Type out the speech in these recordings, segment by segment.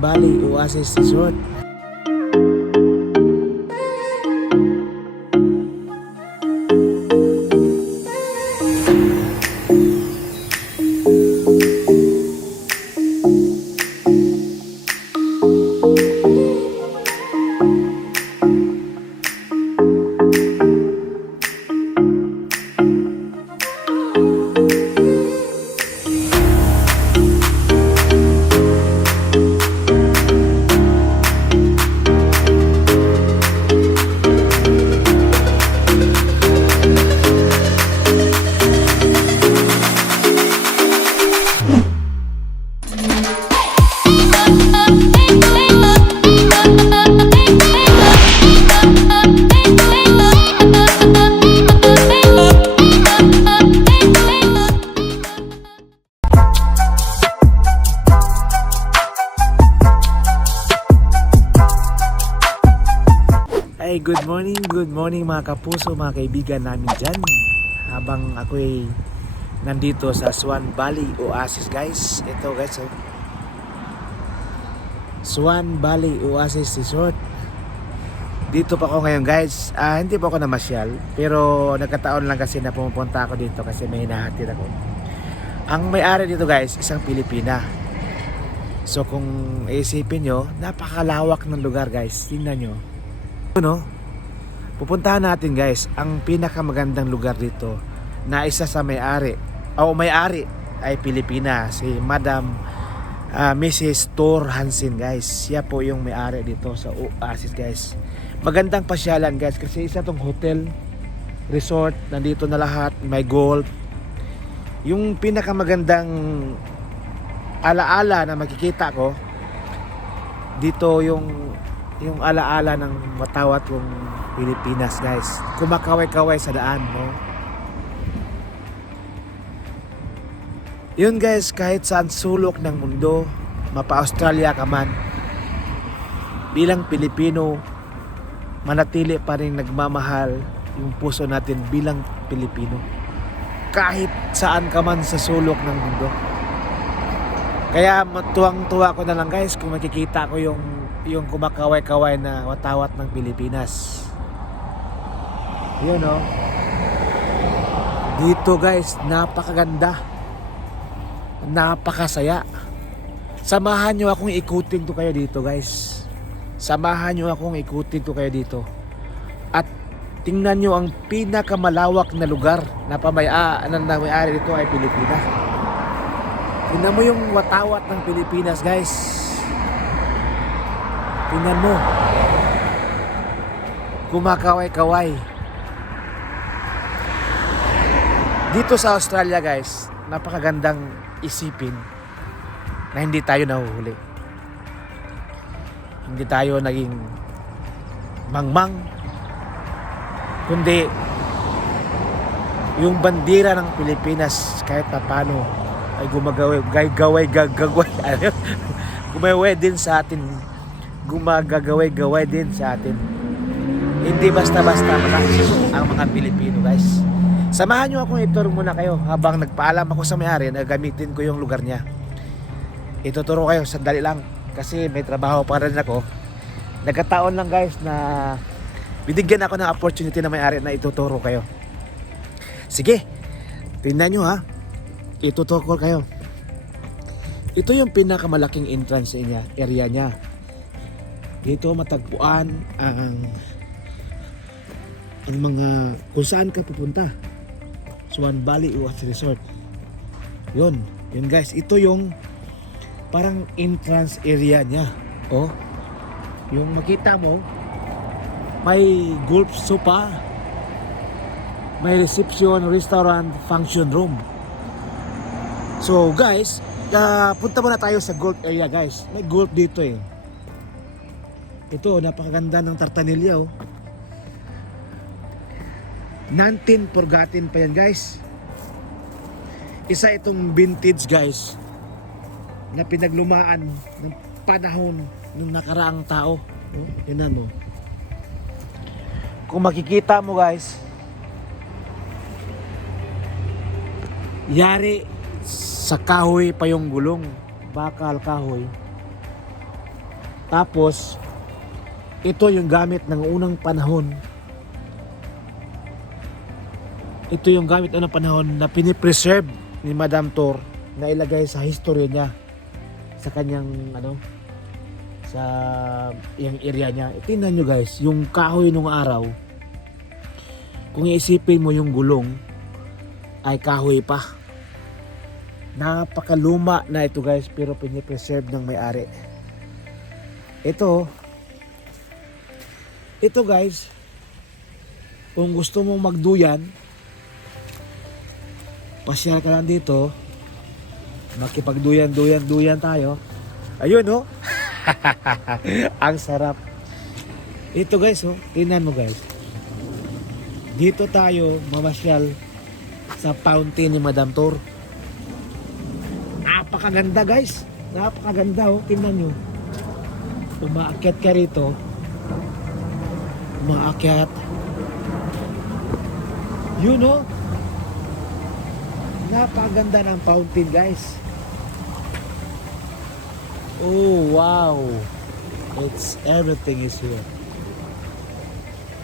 Swan Valley Oasis Resort. Ay, good morning mga kapuso, mga kaibigan namin dyan. Habang ako'y nandito sa Swan Valley Oasis guys. Ito guys, oh. Swan Valley Oasis Resort. Dito pa ako ngayon guys. Hindi pa ako namasyal, pero nagkataon lang kasi na pumupunta ako dito kasi may hinahatid ako. Ang may-ari dito guys, isang Pilipina. So kung isipin nyo, napakalawak ng lugar guys. Tingnan nyo. No? Pupuntahan natin guys ang pinakamagandang lugar dito na isa sa may-ari ay Pilipina, si Madam Mrs. Thor Hansen guys. Siya po yung may-ari dito sa Oasis guys. Magandang pasyalan guys kasi isa tong hotel resort, nandito na lahat, may golf. Yung pinakamagandang alaala na makikita ko dito, yung alaala ng watawat yung Pilipinas guys. Kumakaway-kaway sa daan, no? Yun guys, kahit saan sulok ng mundo, mapa-Australia ka man, bilang Pilipino, manatili pa rin nagmamahal yung puso natin bilang Pilipino. Kahit saan ka man sa sulok ng mundo. Kaya tuwang-tuwa ko na lang guys kung makikita ko yung kumakaway-kaway na watawat ng Pilipinas. Yun, no? Dito guys, napakaganda, napakasaya. Samahan nyo akong ikutin ko kayo dito guys. Samahan nyo akong ikutin ko kayo dito. At tingnan nyo ang pinakamalawak na lugar na may-ari dito ay Pilipinas. Tingnan mo yung watawat ng Pilipinas guys. Tingnan mo, kumakaway-kaway. Dito sa Australia guys, napakagandang isipin na hindi tayo nahuhuli. Hindi tayo naging mangmang, kundi yung bandera ng Pilipinas kahit paano ay gumagaway din sa atin. Gumagagaway din sa atin. Hindi basta-basta ang mga Pilipino guys. Samahan nyo akong ituro muna kayo habang nagpaalam ako sa may-ari na gamitin ko yung lugar niya. Ituturo kayo, sandali lang kasi may trabaho pa rin ako. Nagkataon lang guys na binigyan ako ng opportunity na may-ari na ituturo kayo. Sige, tingnan nyo ha. Ituturo ko kayo. Ito yung pinakamalaking entrance niya, area niya. Dito matagpuan ang mga kung saan ka pupunta. Swan Valley Oasis Resort. Yun guys, ito yung parang entrance area niya. Oh, yung makita mo, may golf sofa, may reception, restaurant, function room. So guys, punta muna tayo sa golf area guys. May golf dito eh. Ito, napakaganda ng Tartanilla oh. 19 pa yan guys. Isa itong vintage guys na pinaglumaan ng panahon ng nakaraang tao. Oh, yun mo. Kung makikita mo guys, yari sa kahoy pa yung gulong, bakal kahoy. Tapos, ito yung gamit ng unang panahon. Ito yung gamit ng unang panahon na pinipreserve ni Madam Tor na ilagay sa history niya. Sa kanyang, sa yung area niya. Tingnan nyo guys, yung kahoy nung araw, kung iisipin mo yung gulong, ay kahoy pa. Napakaluma na ito guys, pero pinipreserve ng may-ari. Ito guys, kung gusto mong magduyan, pasyal ka lang dito, makipagduyan tayo. Ayun oh. Ang sarap. Ito guys oh, tingnan mo guys. Dito tayo mamasyal sa fountain ni Madam Tor. Napakaganda guys. Napakaganda oh, tingnan nyo. Umaakyat ka rito. Umaakyat. Yun oh. Napakaganda ng fountain guys. Oh wow. Everything is here.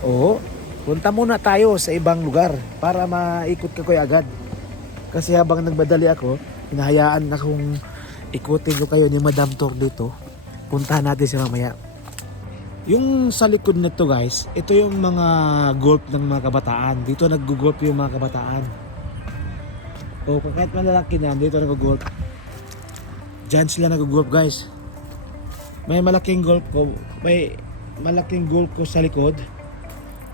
Oh, punta muna tayo sa ibang lugar para maikot ko agad. Kasi habang nagbadali ako, hinahayaan akong ikutin ko kayo ni Madam Tor dito. Puntahan natin siya mamaya. Yung sa likod nito guys, ito yung mga golf ng mga kabataan. Dito nag-golf yung mga kabataan. O kahit malalaki na, dito nag-golf. Diyan sila nag-golf guys. May malaking golf ko sa likod.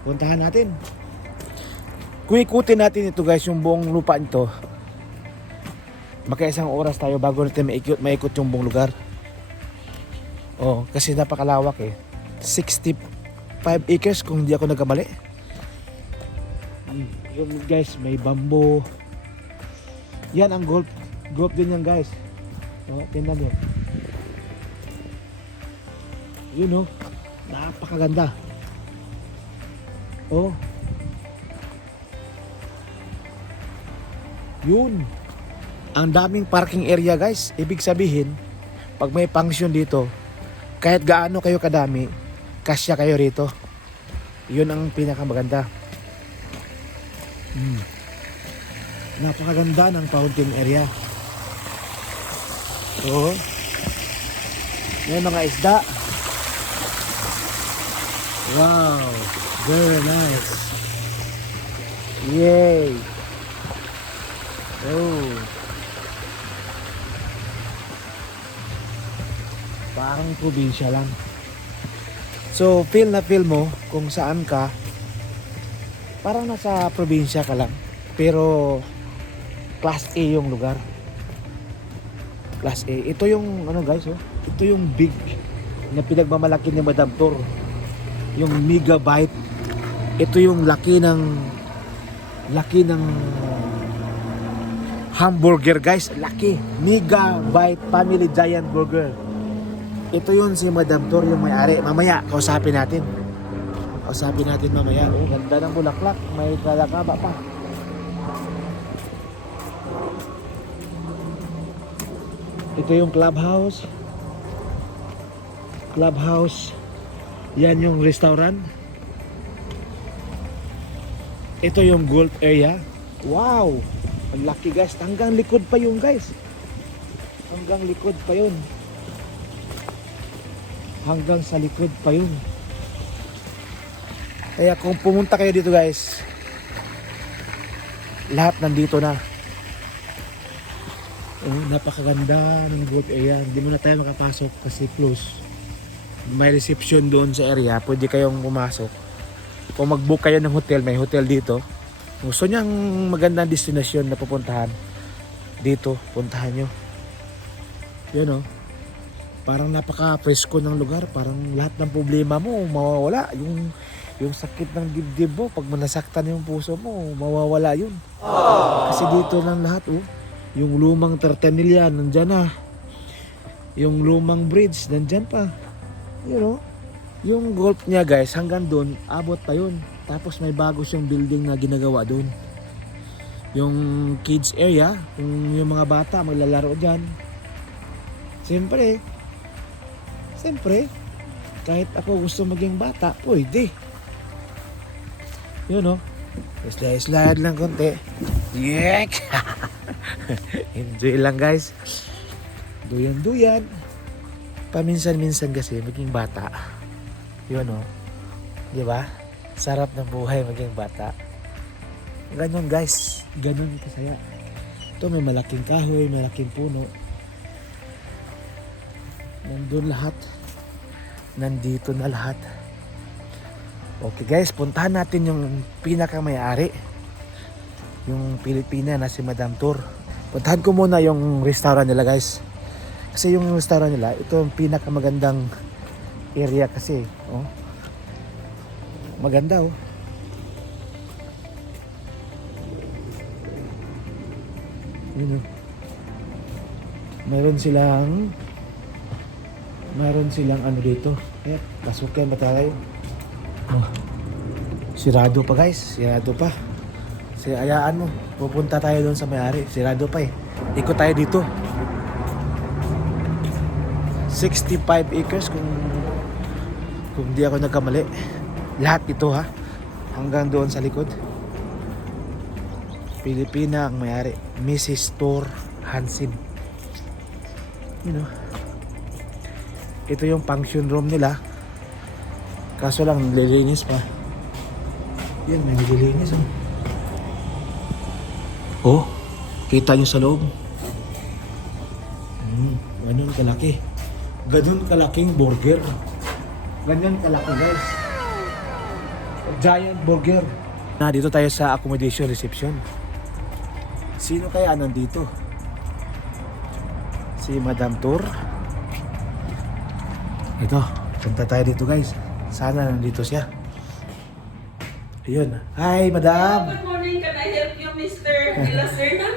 Puntahan natin. Kung ikutin natin ito guys, yung buong lupa nito, maka-isang oras tayo bago natin maikot yung buong lugar. Oh, kasi napakalawak eh. 65 acres kung di ako nagkamali. Yun guys, may bamboo. Yan ang golf din yan guys. Oh, tingnan nyo. Yun oh, napakaganda. Oh. Yun. Ang daming parking area guys. Ibig sabihin, pag may function dito, kahit gaano kayo kadami, kasya kayo rito. Yun ang pinakamaganda. Napakaganda ng fountain area. Oo. Yan mga isda. Wow. Very nice. Yay. Oh. Parang probinsya lang. So, feel mo kung saan ka. Parang nasa probinsya ka lang. Pero, Class A yung lugar. Class A. Ito yung, guys, oh. Ito yung big na pinagmamalaki ni Madam Tor. Yung megabyte. Ito yung laki ng hamburger, guys. Laki. Megabyte Family Giant Burger. Ito yun si Madam Tor, yung may-ari. Mamaya, kausapin natin mamaya. Oh, ganda ng bulaklak. May kalakaba pa. Ito yung clubhouse. Yan yung restaurant. Ito yung golf area. Wow! Ang laki guys. Hanggang likod pa yun guys. Hanggang sa likod pa yun. Kaya kung pumunta kayo dito guys, lahat nandito na. Oh, napakaganda ng golf area. Hindi mo na tayo makapasok kasi close. May reception doon sa area. Pwede kayong pumasok. Kung mag-book kayo ng hotel, may hotel dito. Gusto niyang magandang destinasyon na pupuntahan, dito, puntahan nyo. Yun oh. Parang napaka-presko ng lugar. Parang lahat ng problema mo mawawala. Yung sakit ng dibdib mo, pag manasaktan yung puso mo, mawawala yun. Kasi dito lang lahat oh. Yung lumang Tartanilla, nandyan na. Yung lumang bridge, nandyan pa. You know, yung golf niya guys, hanggang doon, abot pa yun. Tapos may bago siyang building na ginagawa doon. Yung kids area, yung mga bata maglalaro dyan. Siyempre, Siyempre, kahit ako gusto maging bata, pwede. Yun, no? Slide lang konti. Yek! Enjoy lang, guys. Duyan-duyan. Paminsan-minsan kasi maging bata. Yun, no? Di ba? Sarap ng buhay maging bata. Ganyan, guys. Ganun kasaya. Ito may malaking kahoy, malaking puno. Nandun lahat. Nandito na lahat. Okay guys, puntahan natin yung pinakamayari. Yung Pilipina na si Madam Tour. Puntahan ko muna yung restaurant nila guys. Kasi yung restaurant nila, ito yung pinakamagandang area kasi. Oh. Maganda oh. Yun oh. Meron silang ano dito. Eh, kasukin ba tayo? Oh. Sirado pa guys. Sirado pa. Ayaan mo. Pupunta tayo doon sa may-ari. Sirado pa eh. Ikot tayo dito. 65 acres kung di ako nagkamali. Lahat ito ha. Hanggang doon sa likod. Pilipina ang may-ari. Mrs. Tor Hansin. You know. Ito yung function room nila. Kaso lang nililinis pa. Yan, may nililinis oh. Oh, kita nyo sa loob. Ganun kalaki. Ganun kalaking burger. Ganyan kalaki guys. Giant burger. Dito tayo sa accommodation reception. Sino kaya nandito? Si Madam Tour. Ito, punta tayo dito guys. Sana nandito siya. Ayun. Hi, Madam. Good morning. Can I help you, Mr. De La Serna?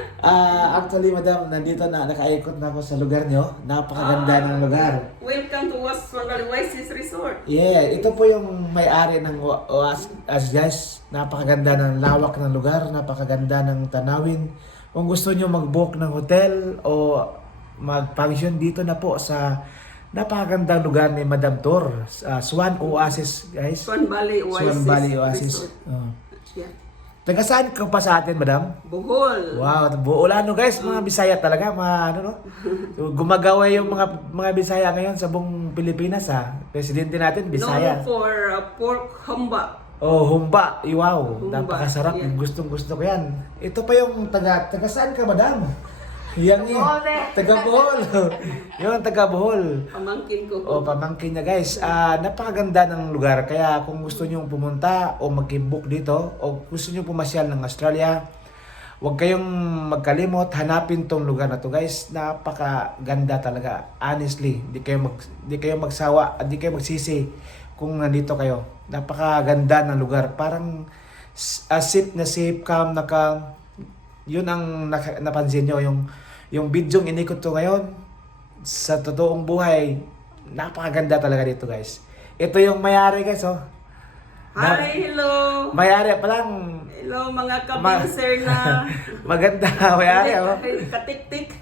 Actually, Madam, nandito na. Nakaikot na ako sa lugar niyo. Napakaganda ng lugar. Welcome to Swan Valley Oasis Resort. Yeah, ito po yung may-ari ng Oasis guys. Napakaganda ng lawak ng lugar. Napakaganda ng tanawin. Kung gusto niyo mag-book ng hotel o mag-function dito na po sa napakagandang lugar ni Madam Tour. Swan Oasis, guys. Swan Valley Oasis. Swan Valley Oasis. Resort. Yeah. Taga saan ka pa sa atin, Madam? Bohol. Wow, Boholano guys, mga Bisaya talaga, mga ano no. So, gumagawa yung mga Bisaya ngayon sa buong Pilipinas ha. Presidente natin Bisaya. Known for pork humba. Oh, humba. Wow, Humba, napakasarap. yeah. Gustong-gusto ko yan. Ito pa yung taga saan ka, Madam? Yang taga Bohol. Yung taga Bohol. Pamangkin ko. O, pamangkin niya guys. Napakaganda ng lugar. Kaya kung gusto nyo pumunta o mag-book dito o gusto nyo pumasyal ng Australia, huwag kayong magkalimot. Hanapin tong lugar na to guys. Napakaganda talaga. Honestly, di kayo magsawa at di kayo magsisi kung nandito kayo. Napakaganda ng lugar. Parang safe na safe, calm na calm. Yun ang napansin nyo, yung bidyong inikot ko ngayon, sa totoong buhay, napakaganda talaga dito guys. Ito yung mayari guys oh. Hi, hello. Mayari pa lang. Hello mga kabinser na. Maganda, mayari oh. Katik-tik.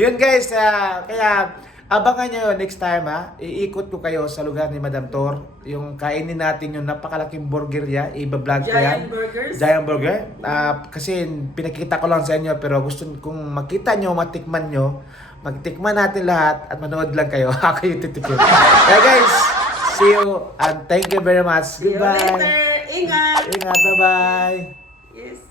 Yun guys, kaya abangan nyo next time ha. Iikot ko kayo sa lugar ni Madam Tour. Yung kainin natin yung napakalaking burger niya. Iba-vlog ko yan. Giant burgers. Giant burger. Kasi pinakita ko lang sa inyo pero gusto kong makita nyo, matikman nyo. Magtikman natin lahat at manood lang kayo. Ako yung titikim. Kaya guys, see you and thank you very much. See you Goodbye. later. Ingat. Ingat, bye-bye. Yes.